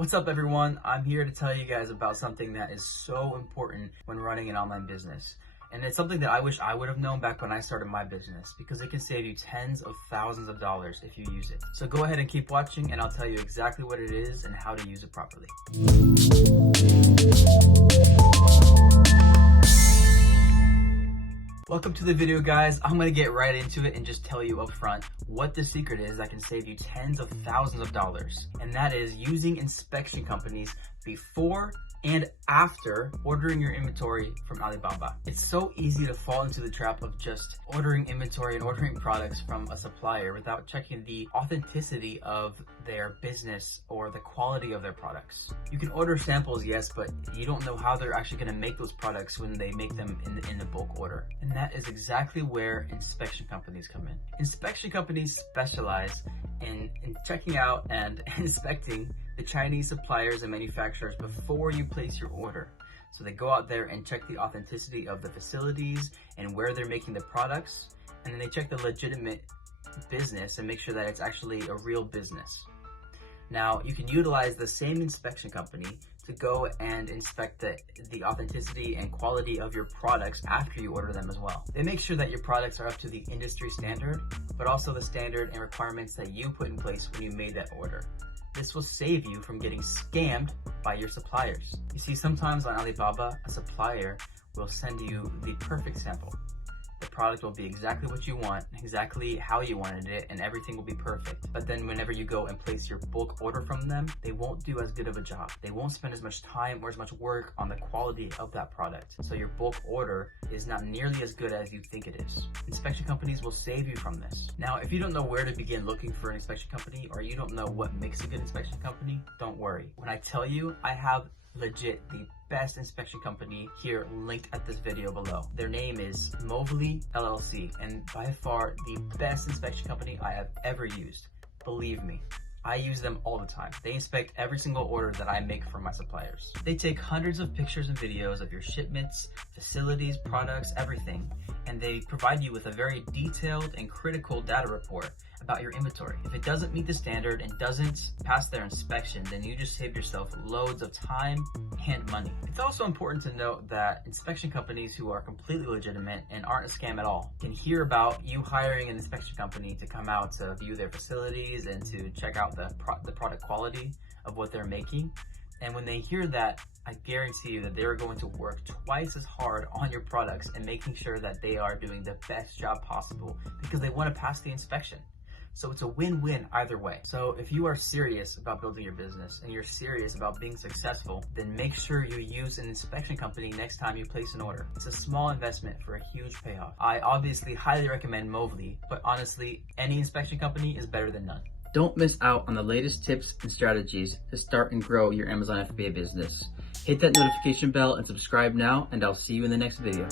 What's up everyone? I'm here to tell you guys about something that is so important when running an online business. And it's something that I wish I would have known back when I started my business, because it can save you tens of thousands of dollars if you use it. So go ahead and keep watching and I'll tell you exactly what it is and how to use it properly. Welcome to the video, guys. I'm gonna get right into it and just tell you up front what the secret is that can save you tens of thousands of dollars. And that is using inspection companies before and after ordering your inventory from Alibaba. It's so easy to fall into the trap of just ordering inventory and ordering products from a supplier without checking the authenticity of their business or the quality of their products. You can order samples, yes, but you don't know how they're actually gonna make those products when they make them in the bulk order. And that is exactly where inspection companies come in. Inspection companies specialize in checking out and inspecting the Chinese suppliers and manufacturers before you place your order. So they go out there and check the authenticity of the facilities and where they're making the products, and then they check the legitimate business and make sure that it's actually a real business. Now, you can utilize the same inspection company to go and inspect the authenticity and quality of your products after you order them as well. They make sure that your products are up to the industry standard, but also the standard and requirements that you put in place when you made that order. This will save you from getting scammed by your suppliers. You see, sometimes on Alibaba, a supplier will send you the perfect sample. The product will be exactly what you want, exactly how you wanted it, and everything will be perfect. But then whenever you go and place your bulk order from them, they won't do as good of a job. They won't spend as much time or as much work on the quality of that product. So your bulk order is not nearly as good as you think it is. Inspection companies will save you from this. Now, if you don't know where to begin looking for an inspection company, or you don't know what makes a good inspection company, don't worry. When I tell you, I have legit the best inspection company here linked at this video below. Their name is Mobley LLC, and by far the best inspection company I have ever used. Believe me, I use them all the time. They inspect every single order that I make for my suppliers. They take hundreds of pictures and videos of your shipments, facilities, products, everything, and they provide you with a very detailed and critical data report about your inventory. If it doesn't meet the standard and doesn't pass their inspection, then you just saved yourself loads of time and money. It's also important to note that inspection companies who are completely legitimate and aren't a scam at all can hear about you hiring an inspection company to come out to view their facilities and to check out the product quality of what they're making. And when they hear that, I guarantee you that they're going to work twice as hard on your products and making sure that they are doing the best job possible because they want to pass the inspection. So it's a win-win either way. So if you are serious about building your business and you're serious about being successful, then make sure you use an inspection company next time you place an order. It's a small investment for a huge payoff. I obviously highly recommend Mobley, but honestly, any inspection company is better than none. Don't miss out on the latest tips and strategies to start and grow your Amazon FBA business. Hit that notification bell and subscribe now, and I'll see you in the next video.